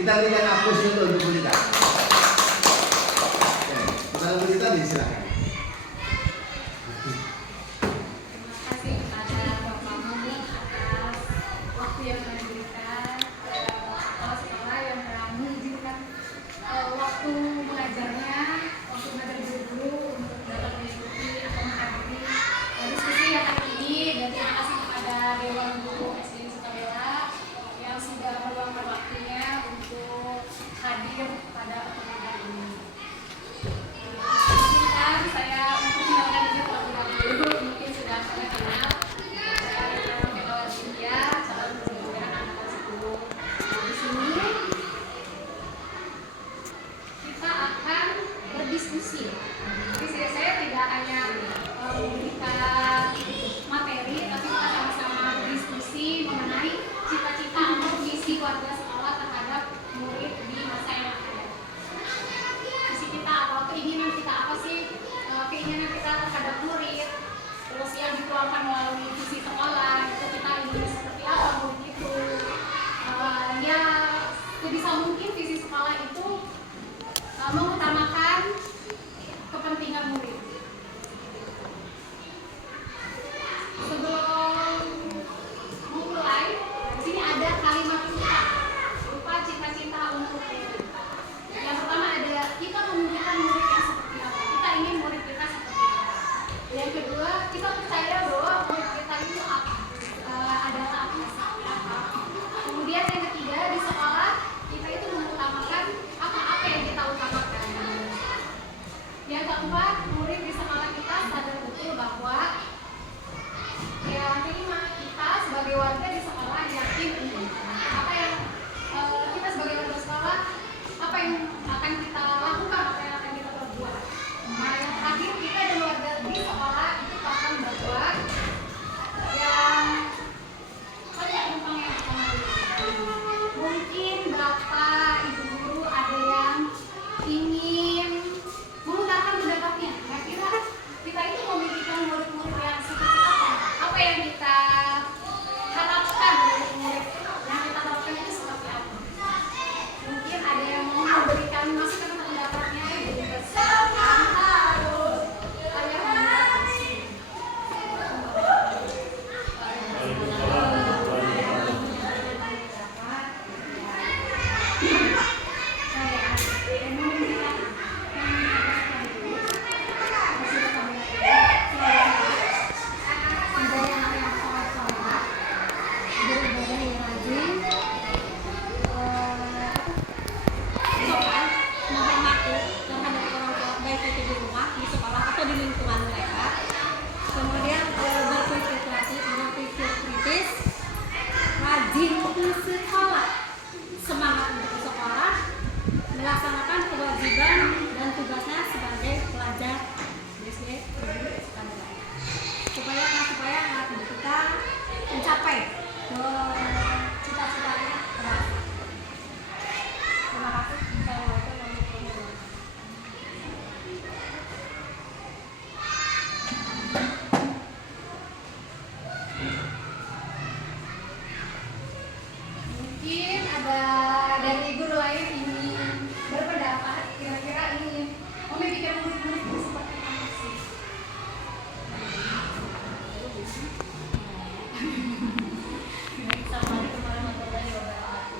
Kita berikan aplaus untuk Bu Dita. Kepada Bu Dita disilakan. Terima kasih kepada Bapak Muni atas waktu yang telah diberikan, kepala sekolah yang telah mengizinkan waktu mengajarnya, waktu mengajar guru-guru untuk dapat mengikuti atau menghadiri diskusi yang hari ini. Dan terima kasih kepada Dewan Guru SD Sukarela yang sudah meluangkan waktunya untuk hadir pada pertemuan hari ini. Izinkan saya untuk mengenalkan diri terlebih dahulu, mungkin sudah sangat kenal. Saya Megawati Cynthia, calon pembina anak kelas 10. Di sini kita akan berdiskusi. Jadi saya tidak hanya memberikan materi, tapi kita sama-sama berdiskusi mengenai cita-cita atau visi warga sekolah terhadap murid di masa yang akan datang. Visi kita atau keinginan kita apa sih? Keinginan kita terhadap murid, terus yang dituangkan melalui visi sekolah, itu kita ingin seperti apa murid itu. Ya sebisa mungkin visi sekolah itu mengutamakan kepentingan murid. Sebelum memulai, di sini ada kalimat berupa cita-cita untuk murid. Yang pertama ada kita memimpikan murid yang seperti apa. Kita ingin murid kita seperti apa. Yang kedua, kita percaya bahwa murid kita itu adalah apa. Kemudian yang ketiga, di sekolah kita itu mengutamakan apa yang kita utamakan. Yang keempat, murid di sekolah kita sadar betul bahwa yang kelima, kita sebagai warga di sekolah yakin apa yang kita sebagai warga sekolah, apa yang akan kita lakukan, apa yang akan kita perbuat. Nah, yang terakhir, kita dan warga di sekolah itu akan berbuat yang penumpang yang pertama dulu. Mungkin Bapak, Ibu Guru ada yang ingin mengutarakan pendapatnya. Kira-kira kita itu memiliki murid-murid yang seperti apa? Apa yang kita harapkan dari murid yang kita harapkan itu seperti apa? Mungkin ada yang mau memberikan masukan pendapatnya, jadi bersilakan. Melaksanakan kewajiban dan tugasnya sebagai pelajar SD supaya anak kita mencapai cita-citanya. Terima kasih. Mungkin ada dari guru lain ini berpendapat kira-kira ingin memimpikan murid-murid seperti apa sih? Assalamualaikum warahmatullahi wabarakatuh.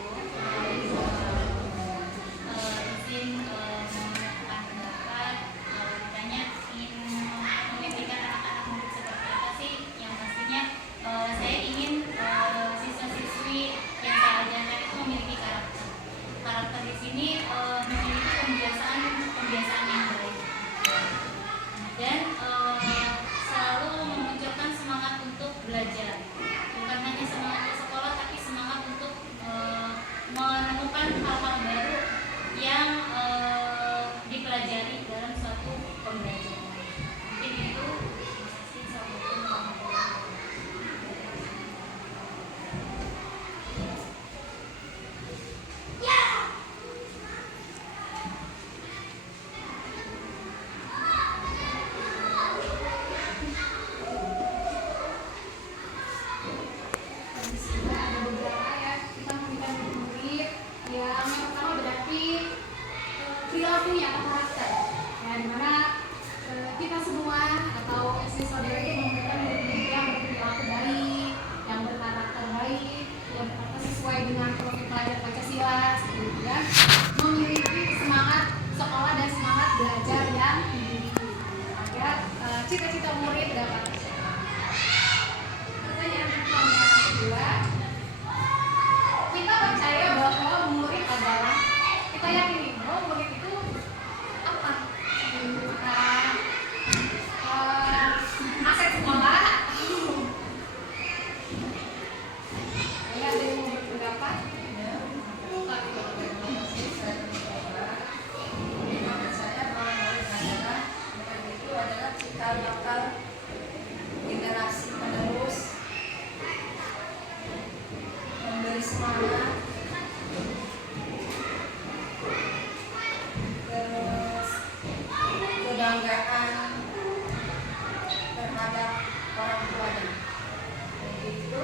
Izin menyampaikan pendapat. Ditanya ingin memimpikan anak-anak murid seperti apa sih? Yang pastinya saya ingin siswa-siswi yang saya ajarkan itu memiliki karakter. Karakter di sini memiliki kebiasaan yang baik dan selalu memunculkan semangat untuk belajar. Bukan hanya semangat ke sekolah, tapi semangat untuk menemukan hal-hal baru yang dipelajari dalam suatu pembelajaran. Mungkin itu. Assalamualaikum warahmatullahi Di sini ada beberapa ya, kita memberikan murid yang pelajar Pancasila, kemudian memiliki semangat sekolah dan semangat belajar yang tinggi agar cita-cita murid dapat tercapai. Pertanyaan yang kedua, kita percaya bahwa murid adalah, kita yakini bahwa murid itu apa? Aset sekolah. Ada yang mau berpendapat? Saya bahwa murid itu adalah cikal bakal generasi penerus, memberi semangat, terus kebanggaan terhadap orang tuanya. Jadi itu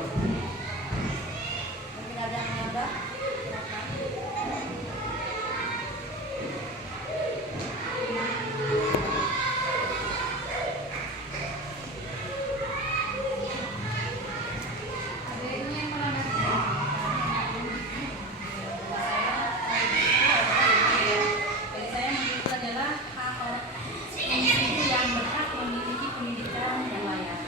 mungkin ada yang menambah. Ada yang menambah? Jadi saya menurut itu adalah hak individu yang berhak memiliki pendidikan yang layak,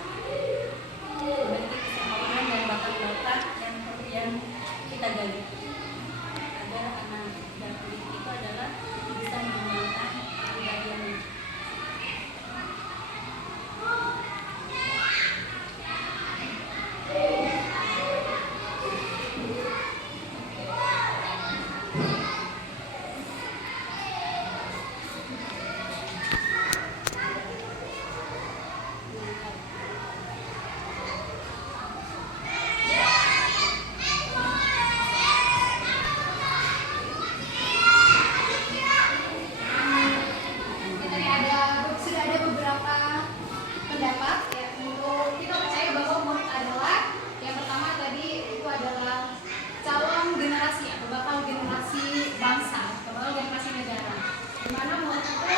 memiliki kesempatan dan bakat-bakat yang kita gali agar anak dan pendidik itu adalah bisa mengembangkan kepribadiannya. Sudah ada beberapa pendapat ya, untuk kita percaya bahwa murid adalah yang pertama tadi itu adalah calon generasi atau bakal generasi bangsa atau bakal generasi negara, di mana murid itu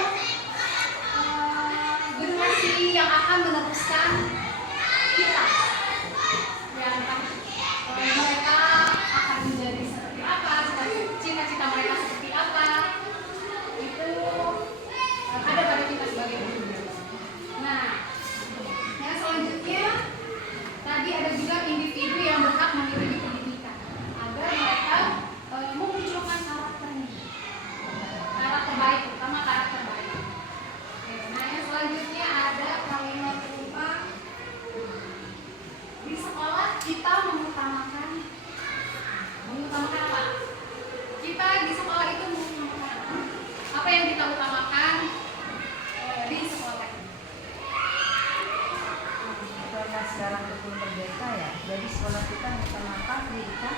generasi yang akan meneruskan kita yang mereka akan menjadi seperti apa, cita-cita mereka seperti apa, itu ada pada kita sebagai guru. Nah, yang selanjutnya tadi ada juga individu yang berhak memiliki pendidikan agar mereka memunculkan karakter baik, terutama karakter baik. Oke, nah yang selanjutnya ada kalimat berupa di sekolah kita mengutamakan apa? Kita di sekolah itu mengutamakan apa yang kita utamakan di sekolah. Karena sekarang belum merdeka ya, jadi sekolah kita mengutamakan pendidikan.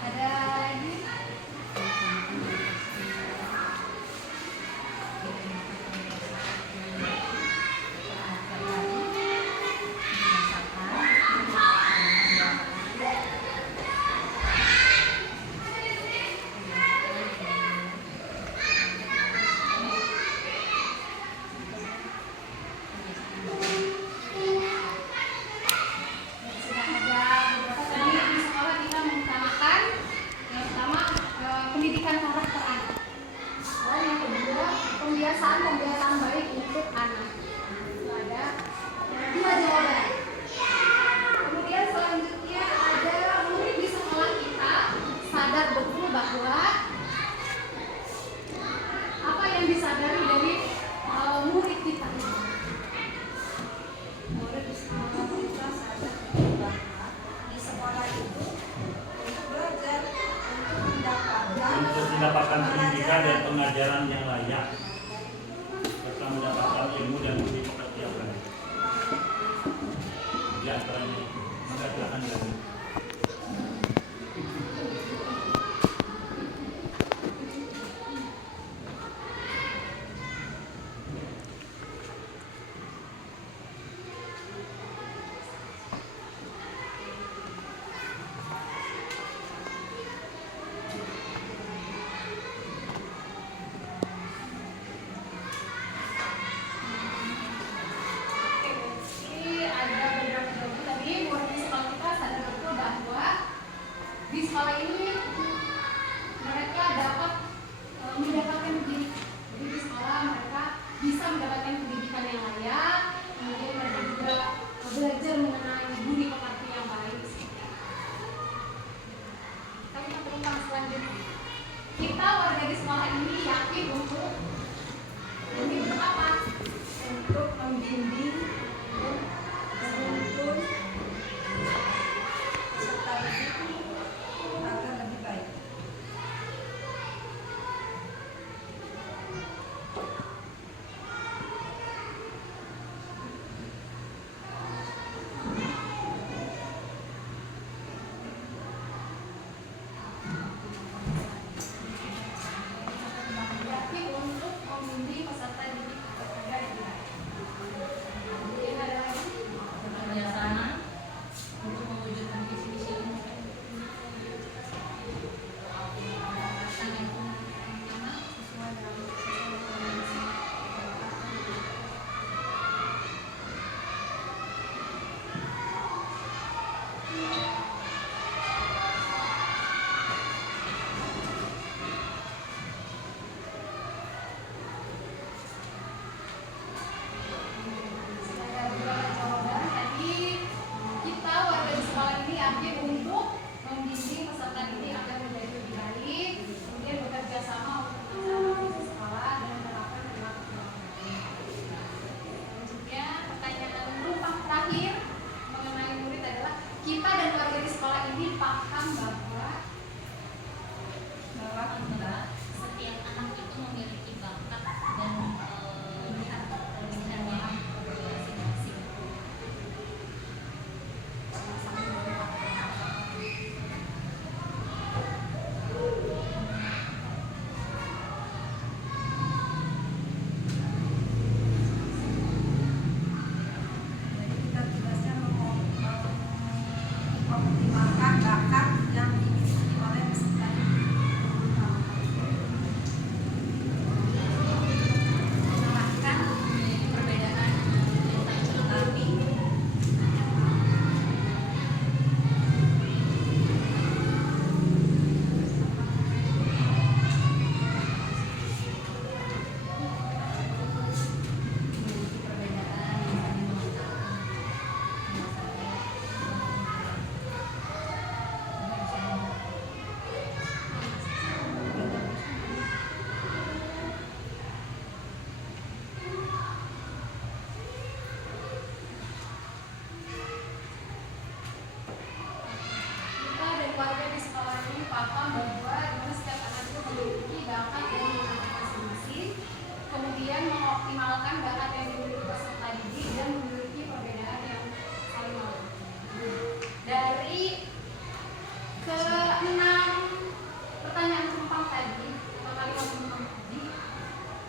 Ada lagi? Sudah ada beberapa tadi di sekolah kita mengutamakan yang pertama pendidikan karakter anak. Dan yang kedua pembiasaan baik untuk anak. Itu ada 2 jawaban. Kemudian selanjutnya ada murid di sekolah kita sadar betul bahwa apa yang disadari dari murid kita. Murid di sekolah kita sadar bahwa di sekolah itu untuk belajar, untuk mendapatkan pendidikan dan pengajaran yang layak serta mendapatkan ilmu dan budi pekerti yang layak. Di antaranya mengajarkan dan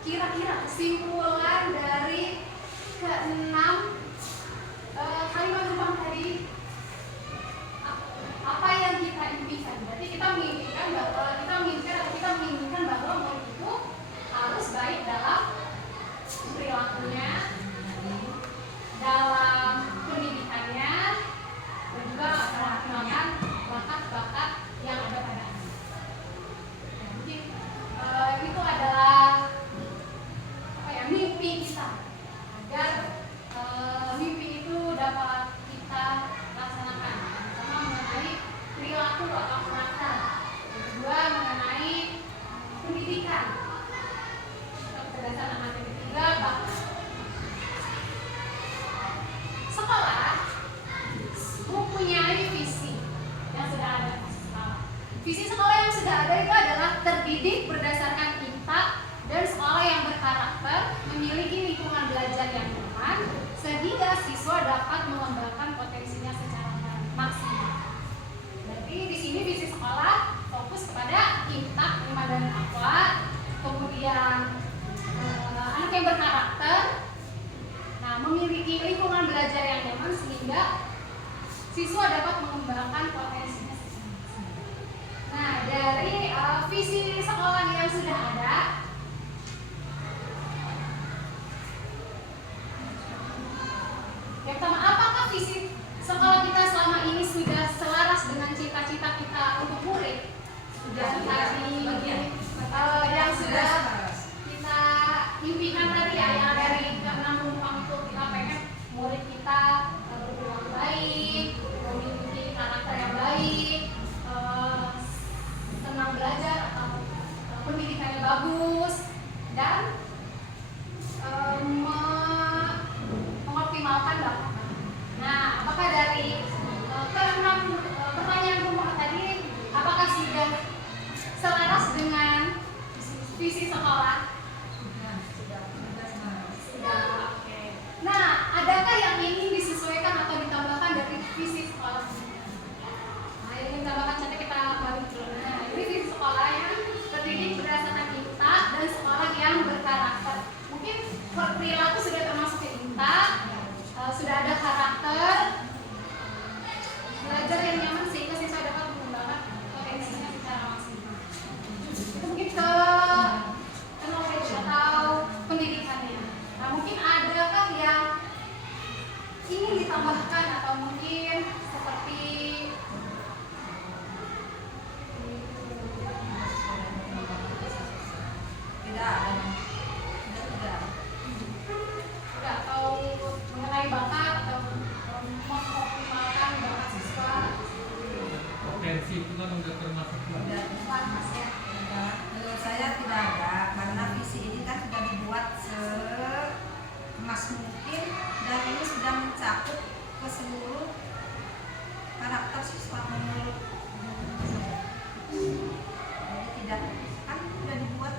kira-kira kesimpulan dari keenam kalimat rumpang tadi, apa yang kita impikan? Berarti kita menginginkan bahwa murid itu harus baik dalam perilakunya, dalam pendidikannya, dan juga mengembangkan bakat-bakat yang ada pada anak. Mungkin itu adalah mimpi kita agar mimpi itu dapat kita laksanakan. Pertama mengenai perilaku atau karakter, yang kedua mengenai pendidikan, kecerdasan anak, yang ketiga bakat. Sekolah mempunyai visi yang sudah ada. Visi sekolah yang sudah ada itu adalah terdidik berdasarkan impact dan sekolah yang berkarakter, memiliki lingkungan belajar yang nyaman, sehingga siswa dapat mengembangkan potensinya secara maksimal. Berarti di sini visi sekolah fokus kepada impact, iman dan takwa, kemudian anak yang berkarakter, memiliki lingkungan belajar yang nyaman sehingga siswa dapat mengembangkan potensinya secara maksimal. Nah, dari visi sekolah yang sudah ada, yang pertama, apakah visi sekolah kita selama ini sudah selaras dengan cita-cita kita untuk murid? Sudah tadi yang sudah kita impikan tadi ya, yang dari keenam rumpang itu kita pengen murid kita berperilaku baik, memiliki karakter yang baik, senang belajar atau pendidikannya bagus, dan mengoptimalkan bakat. Nah, apakah dari keenam pertanyaan rumpang tadi, apakah sudah selaras dengan visi sekolah? Sudah. Oke. Nah, adakah yang ingin disesuaikan atau ditambahkan dari visi sekolah? Nah, yang ditambahkan cantik kita balik dulu. Nah, ini visi sekolah yang terdidik berdasarkan impact dan sekolah yang berkarakter. Mungkin perilaku sudah termasuk ke impact, sudah ada karakter, belajar yang nyaman sehingga siswa dapat mengembangkan potensinya secara maksimal. Itu mungkin ke knowledge atau pendidikannya. Nah, mungkin adakah yang ingin ditambahkan atau mungkin seperti tidak atau mengenai bakat atau mengoptimalkan bakat siswa? Potensi itu kan udah termasuk Mas ya. Menurut saya tidak ada, karena visi ini kan sudah dibuat semas mungkin dan ini sudah mencakup ke seluruh karakter siswa menurut saya. Jadi tidak, kan sudah dibuat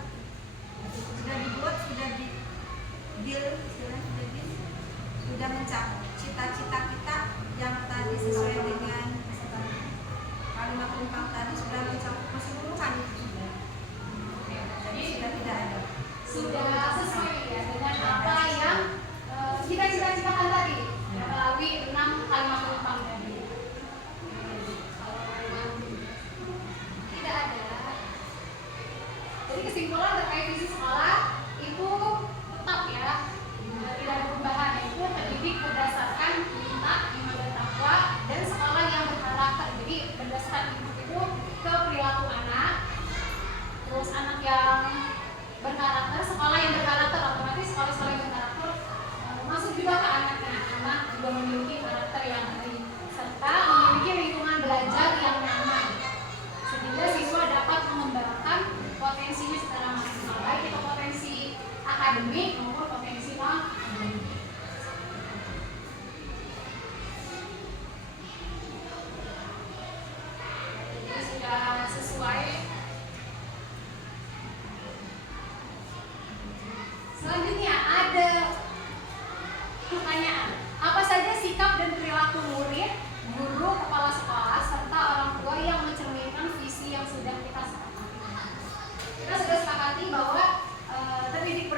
sudah mencakup cita-cita kita yang tadi sesuai dengan kalimat rumpang tadi, sudah mencakup keseluruhan itu sudah. Jadi sudah tidak ada. Sudah sesuai ya dengan apa yang kita cita-citakan tadi melalui 6 kalimat rumpang tadi. Tidak ada. Jadi kesimpulan terkait visi sekolah itu tetap ya, tidak ada perubahan, yaitu terdidik berdasarkan impact, iman dan takwa, dan sekolah yang berkarakter. Jadi berdasarkan impact itu ke perilaku anak, terus anak yang berkarakter, sekolah yang berkarakter, otomatis sekolah-sekolah yang berkarakter masuk juga ke anaknya. Anak juga memiliki karakter yang baik serta memiliki lingkungan belajar yang nyaman sehingga siswa dapat mengembangkan potensinya secara maksimal, baik itu potensi akademik maupun potensi non-akademik. Jadi sudah sesuai. Selanjutnya ada pertanyaan, apa saja sikap dan perilaku murid, guru, kepala sekolah, serta orang tua yang mencerminkan visi yang sudah kita sepakati? Kita sudah sepakati bahwa terdidik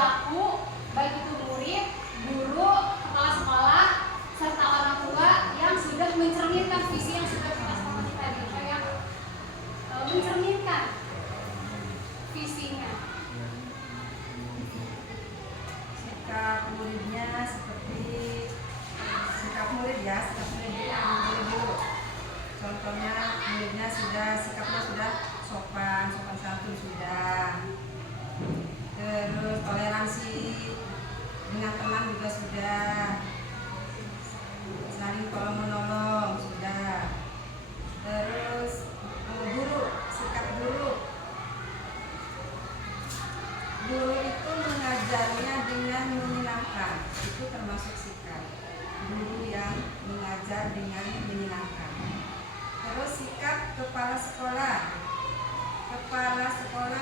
perilaku baik itu murid, guru, kepala sekolah, serta orang tua yang sudah mencerminkan visi yang sudah kita sepakati tadi, kayak mencerminkan visinya. Sikap muridnya seperti sikap murid ya, sikap murid dulu. Contohnya muridnya sikapnya sudah sopan santun sudah. Terus toleransi dengan teman juga sudah. Saling tolong menolong sudah. Terus sikap guru itu mengajarnya dengan menyenangkan, itu termasuk sikap guru yang mengajar dengan menyenangkan. Terus sikap kepala sekolah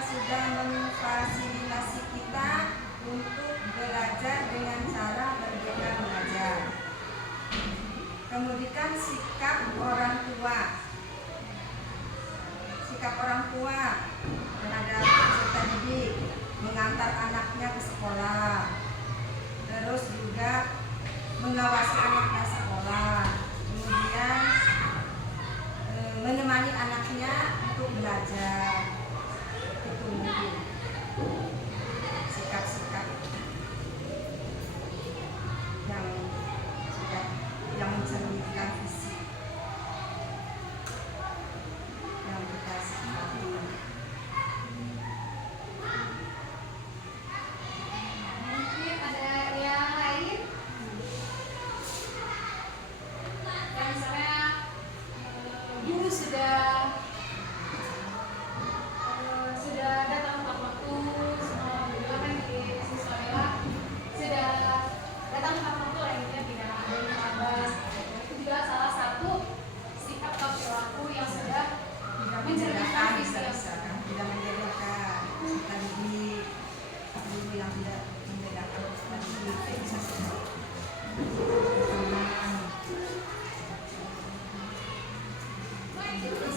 sudah memfasilitasi kita untuk belajar dengan cara merdeka mengajar. Kemudian sikap orang tua terhadap peserta didik, mengantar anaknya ke sekolah, terus juga mengawasi anaknya sekolah, kemudian menemani anaknya untuk belajar. Itu mungkin sikap-sikap yang mencerminkan visi yang kita sepakati. Mungkin ada yang lain? Yang misalnya guru sudah datang tepat waktu, semua kan di siswa sudah datang tepat waktu, lainnya tidak ada yang terlambat. Itu juga salah satu sikap atau perilaku yang sudah mencerminkan visi yang tidak membedakan peserta didik, guru yang tidak membedakan peserta didik bisa saja.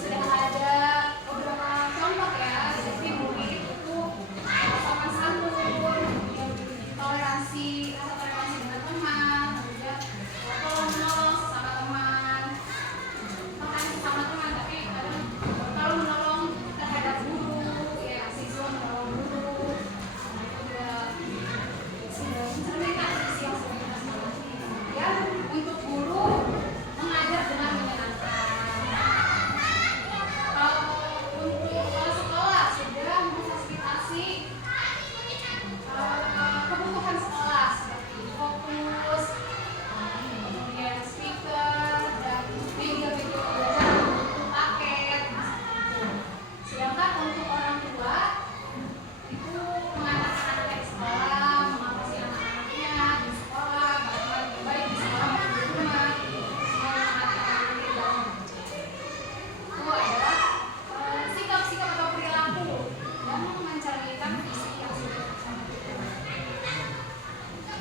Sudah ada beberapa contoh ya, seperti murid itu sopan santun, toleransi dengan teman, kemudian tolong menolong sesama teman, bukan sesama teman tapi kalau menolong terhadap guru, ya siswa menolong guru, sudah mencerminkan visi yang sudah kita sepakati. Ya, untuk guru mengajar dengan menyenangkan. Untuk kepala sekolah sudah memfasilitasi kebutuhan sekolah seperti fokus, kemudian speaker dan video-video pembelajaran untuk paket. Sedangkan untuk orang tua itu mengantarkan anaknya di sekolah, mengawasi anak-anaknya di sekolah, baik di sekolah maupun di rumah, mengantarkan anaknya di dalam. Itu adalah sikap-sikap atau perilaku yang mencerminkan visi yang sudah disepakati.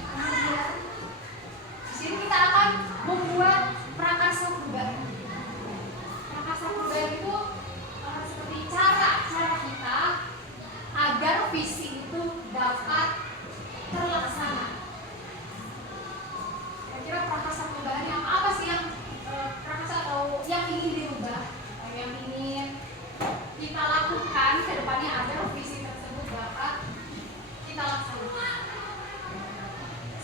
Kemudian di sini kita akan membuat prakarsa perubahan. Prakarsa perubahan itu seperti cara kita agar visi itu dapat terlaksana. Kira-kira prakarsa perubahan yang apa sih yang prakarsa atau yang ingin dirubah, yang ingin kita lakukan ke depannya agar visi tersebut dapat kita laksanakan.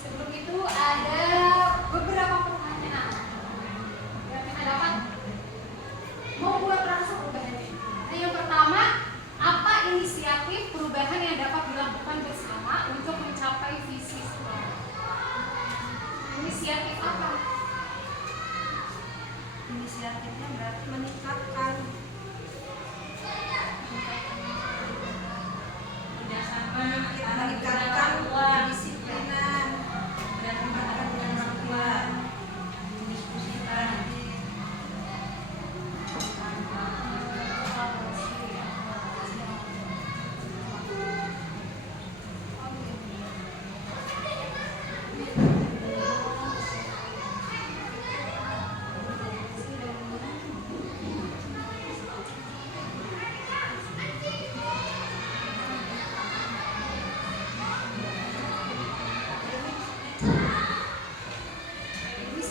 Sebelum itu ada beberapa pertanyaan yang kita dapat membuat prakarsa perubahan ini. Nah, yang pertama, apa inisiatif perubahan yang dapat dilakukan bersama untuk mencapai visi sekolah? Inisiatif apa? Inisiatifnya berarti meningkatkan kedisiplinan dan meningkatkan dengan orang tua, mendiskusikan.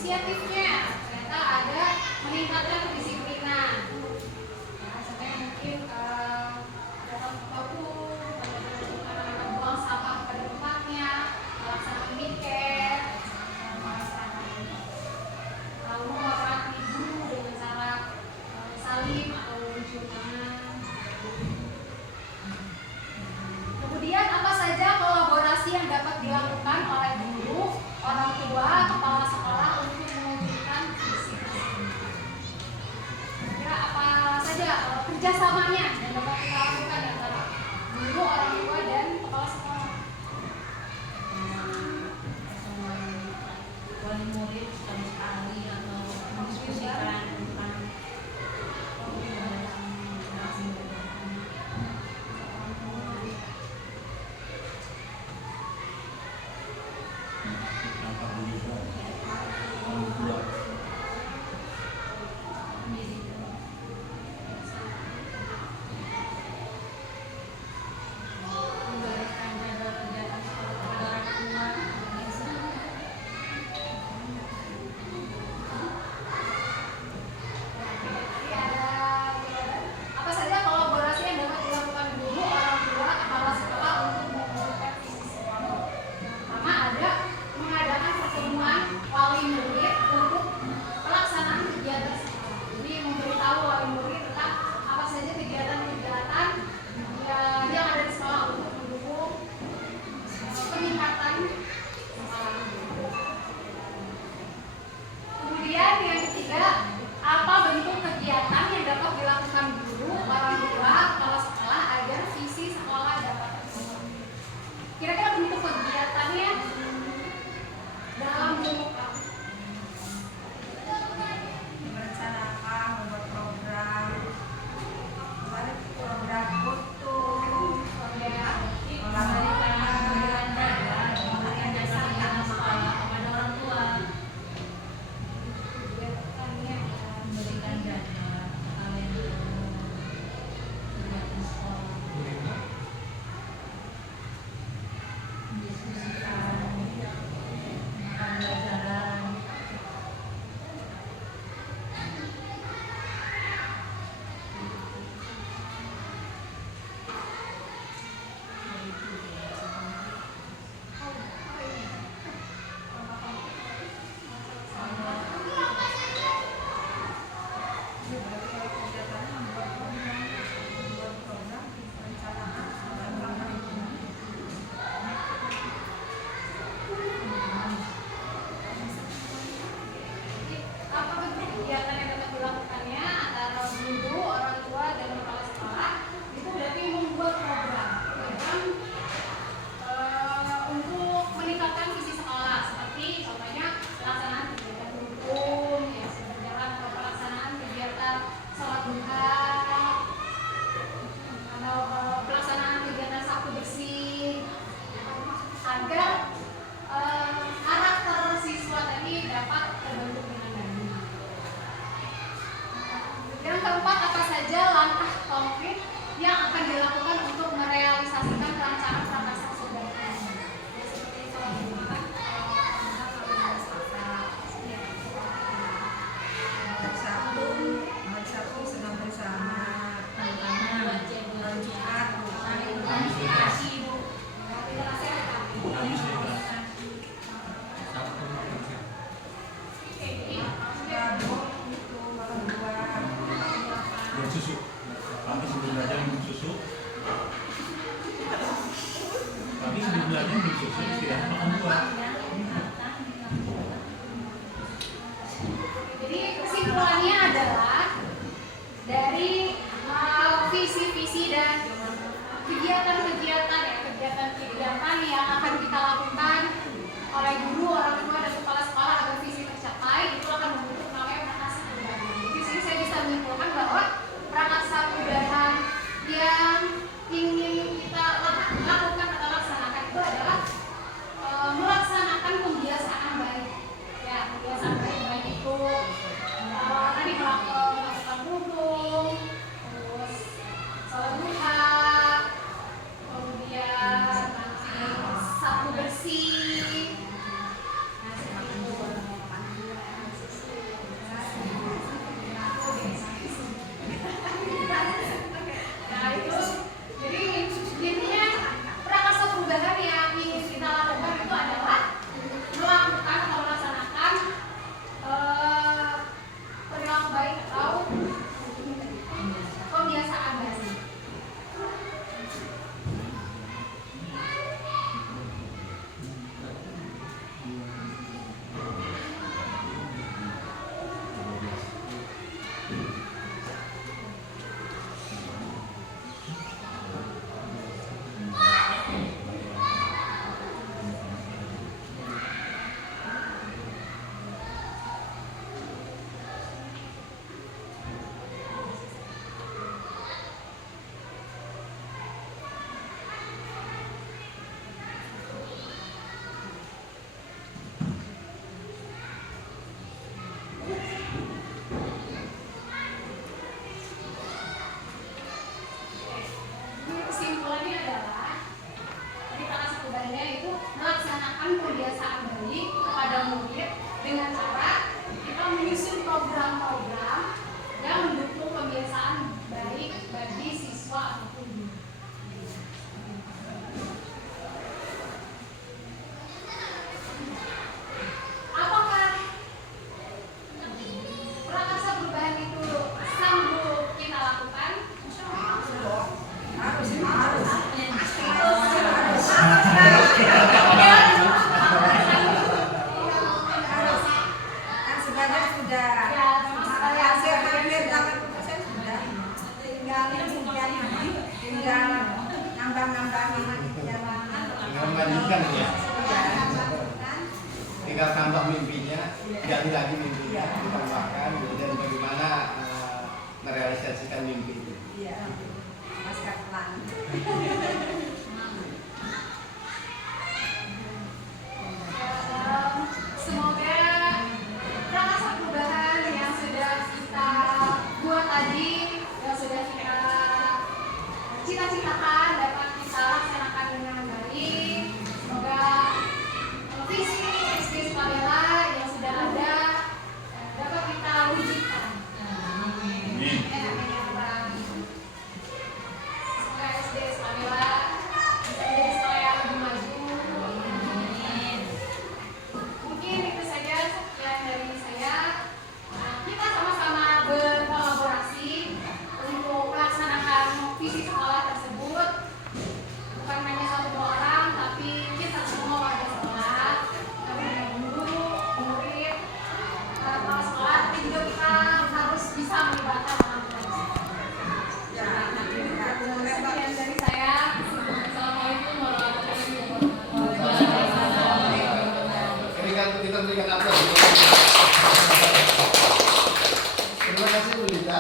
inisiatifnya ternyata ada meningkatkan kedisiplinan. Ya, sampai mungkin datang ke baku, anak-anak buang sampah pada tempatnya, melaksanakan piket, lalu memperhati guru dengan cara salim atau cium tangan. Kemudian apa saja kolaborasi yang dapat dilakukan oleh guru, orang tua, kepala sekolah untuk mewujudkan visi tersebut? Kira apa saja kerjasamanya yang dapat kita lakukan antara guru, orang tua, dan kepala sekolah? Wali murid sekali atau mendiskusikan tentang Tanpa beli dua. memberikan jadwal kegiatan sekolah kepada orang tua. Jadi ada apa saja kolaborasi yang dapat dilakukan guru, orang tua, kepala sekolah untuk mewujudkan visi sekolah. Pertama ada mengadakan pertemuan wali murid untuk pelaksanaan kegiatan sekolah. Jadi memberitahu wali murid tentang apa saja kegiatan-kegiatan yang ada di sekolah untuk mendukung peningkatan sekolah. Kemudian yang ketiga, apa bentuk kegiatan yang dapat dilakukan guru, orang tua, kepala sekolah agar visi sekolah dapat tercapai? Kira-kira bentuk kegiatannya dalam bentuk apa? Berencanakan, membuat program, pemberitaan baik kepada murid dengan cara kita menyusun program-program yang mendukung pembiasaan baik bagi siswa ataupun guru. Apakah prakarsa perubahan itu sanggup kita lakukan? Kan sebagian sudah hasil hampir 80% sudah, tinggal nambah-nambahin perjalanan. Membandingkan ya. Tinggal tambah mimpinya, gali lagi mimpinya, ditambahkan, kemudian bagaimana merealisasikan mimpi itu. Iya, Mas Kaplan. Semoga prakarsa perubahan yang sudah kita buat tadi, yang sudah kita cita-citakan dapat kita laksanakan dengan baik. Semoga visi SD Sukarela yang sudah ada dapat kita wujudkan. Amin. Semoga SD Sukarela bisa menjadi sekolah yang lebih maju. Mungkin itu saja sekian dari saya. Kita sama-sama berkolaborasi untuk melaksanakan visi sekolah tersebut. Bukan hanya satu dua orang, tapi kita semua warga sekolah, kami guru, murid, kepala sekolah, tapi juga kita harus bisa melibatkan orang tua. Sekian dari saya. Assalamualaikum warahmatullahi wabarakatuh. Kita berikan aplaus. Terima kasih Bu Lita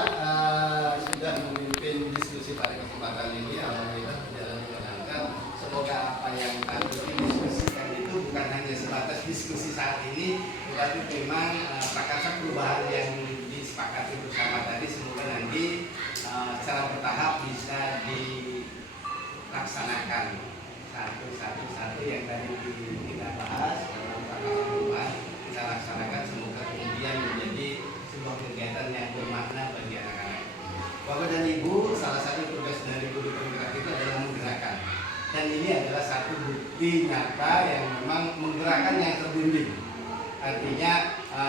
sudah memimpin diskusi pada kesempatan ini. Alhamdulillah berjalan menyenangkan. Semoga apa yang kami diskusikan itu bukan hanya sebatas diskusi saat ini, tetapi memang prakarsa perubahan yang disepakati bersama tadi semoga nanti secara bertahap bisa dilaksanakan satu yang tadi kita bahas dalam prakarsa perubahan kita laksanakan, semoga kemudian menjadi sebuah kegiatan yang bermakna bagi anak-anak. Bapak dan Ibu, salah satu tugas dari guru penggerak itu adalah menggerakkan, dan ini adalah satu bukti nyata yang memang menggerakkan yang terbimbing. Artinya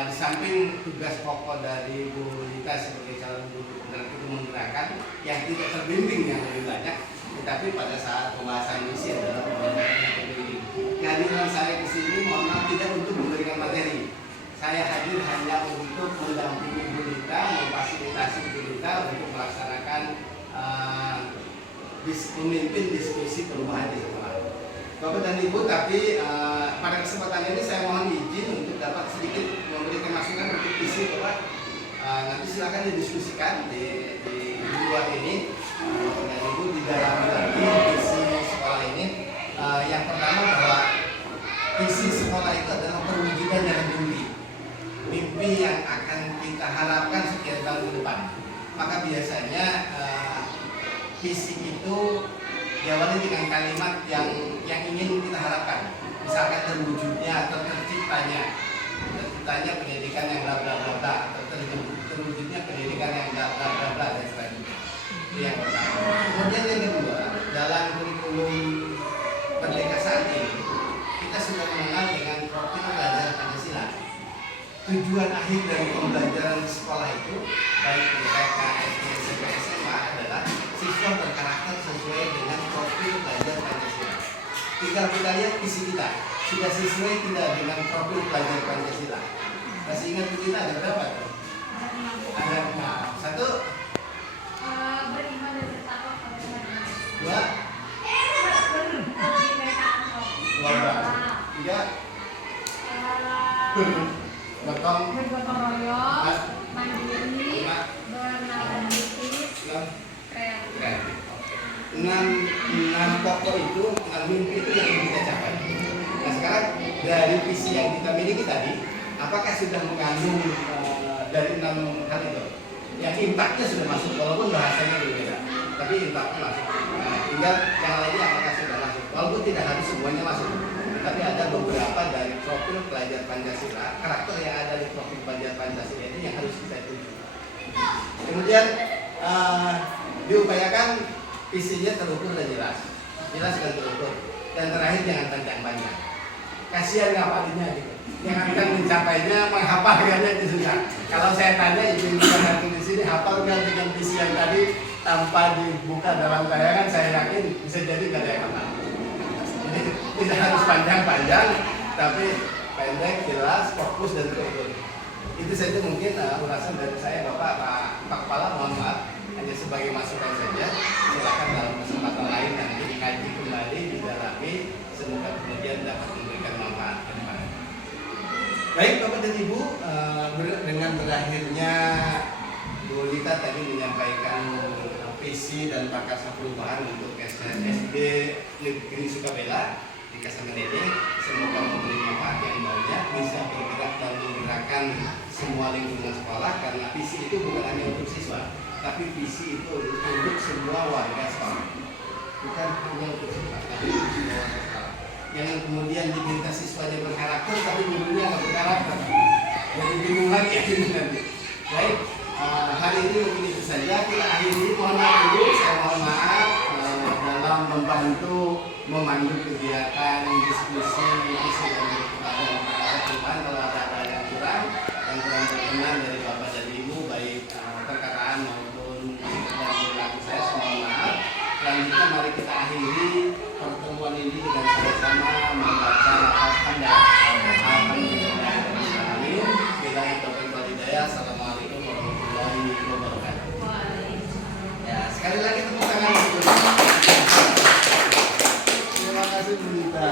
di samping tugas pokok dari Bu Lita sebagai calon guru penggerak itu menggerakkan, yang tidak terbimbing yang lebih banyak, tetapi pada saat pembahasan misi adalah pembahasan yang terbimbing. Kehadiran saya ke sini mohon maaf tidak untuk memberikan materi. Saya hadir hanya untuk mendampingi Bu Lita, memfasilitasi Bu Lita untuk melaksanakan memimpin diskusi perubahan di sekolah. Bapak dan Ibu, tapi pada kesempatan ini saya mohon izin untuk dapat sedikit memberikan masukan untuk isi Bapak. Nanti silakan didiskusikan di luar ini. Bapak dan Ibu didalami lagi isi sekolah ini. Yang pertama bahwa isi sekolah itu adalah perwujudan yang tinggi, mimpi yang akan kita harapkan sekian tahun ke depan. Maka biasanya visi itu diawali dengan kalimat yang ingin kita harapkan, misalkan terwujudnya atau terciptanya pendidikan yang bla bla bla bla, atau terwujudnya pendidikan yang bla bla bla bla dan sebagainya. Itu yang pertama. Kemudian yang kedua, dalam kurikulum Merdeka saat ini kita sudah mengenal dengan profil pelajaran Pancasila. Tujuan akhir dari pembelajaran di sekolah itu, baik di TK, SD, SMP, SMA adalah siswa berkarakter sesuai dengan profil pelajar Pancasila. Tinggal kita lihat visi kita sudah sesuai tidak dengan profil pelajar Pancasila. Masih ingat kita ada berapa tuh? Ada 5. 1 Beriman dan bertakwa kepada Tuhan. 2 3 bergotong royong, mandiri, 5 beranalitis, 6 kreatif. 6 pokok itu, 6 mimpi itu yang ingin kita capai. Nah sekarang dari visi yang kita miliki tadi, apakah sudah mengandung dari 6 hal itu? Yang impactnya sudah masuk, walaupun bahasanya berbeda, tapi impactnya masuk. Tinggal yang lainnya apakah sudah masuk, walaupun tidak harus semuanya masuk. tapi ada beberapa dari profil pelajar Pancasila, karakter yang ada di profil pelajar Pancasila ini yang harus kita tuju. Kemudian diupayakan visinya terukur dan jelas dan terukur. Dan terakhir jangan panjang-panjang. Kasihan ngapalinnya gitu. Yang akan mencapainya menghafalkannya itu susah. Kalau saya tanya izin satu di sini hafal nggak dengan visi yang tadi tanpa dibuka dalam tayangan, saya yakin bisa jadi nggak ada yang hafal. Jadi tidak harus panjang-panjang, tapi pendek, jelas, fokus dan terukur. Itu saja mungkin ulasan dari saya, Pak Kepala. Mohon maaf, hanya sebagai masukan saja. Silakan dalam kesempatan lain nanti dikaji kembali, didalami, semoga kemudian dapat memberikan manfaat ke depan. Baik, Bapak dan Ibu, dengan berakhirnya Bu Lita tadi menyampaikan visi dan prakasa perubahan untuk SD Negeri Sukabela di Kasanganede, semoga memberi manfaat yang banyak, bisa bergerak dan menggerakkan semua lingkungan sekolah, karena visi itu bukan hanya untuk siswa, tapi visi itu untuk semua warga sekolah, bukan hanya untuk siswa, tapi untuk semua warga sekolah. Jangan kemudian diminta siswanya berkarakter, tapi gurunya nggak berkarakter, jadi bingung lagi nanti. Baik, hari ini mungkin itu saja kita akhiri. Mohon maaf dulu, saya mohon maaf dalam membantu memandu kegiatan diskusi visi dan perubahan. Kalau ada yang kurang berkenan dari Bapak dan Ibu, baik perkataan maupun dan perilaku saya, mohon maaf. Selanjutnya mari kita akhiri pertemuan ini dengan sama-sama membaca lafaz hamdah. Alhamdulillah. Bila itu hidayah. Assalamualaikum warahmatullahi wabarakatuh. Ya, sekali lagi tepuk tangan. Terima kasih Bu Lita.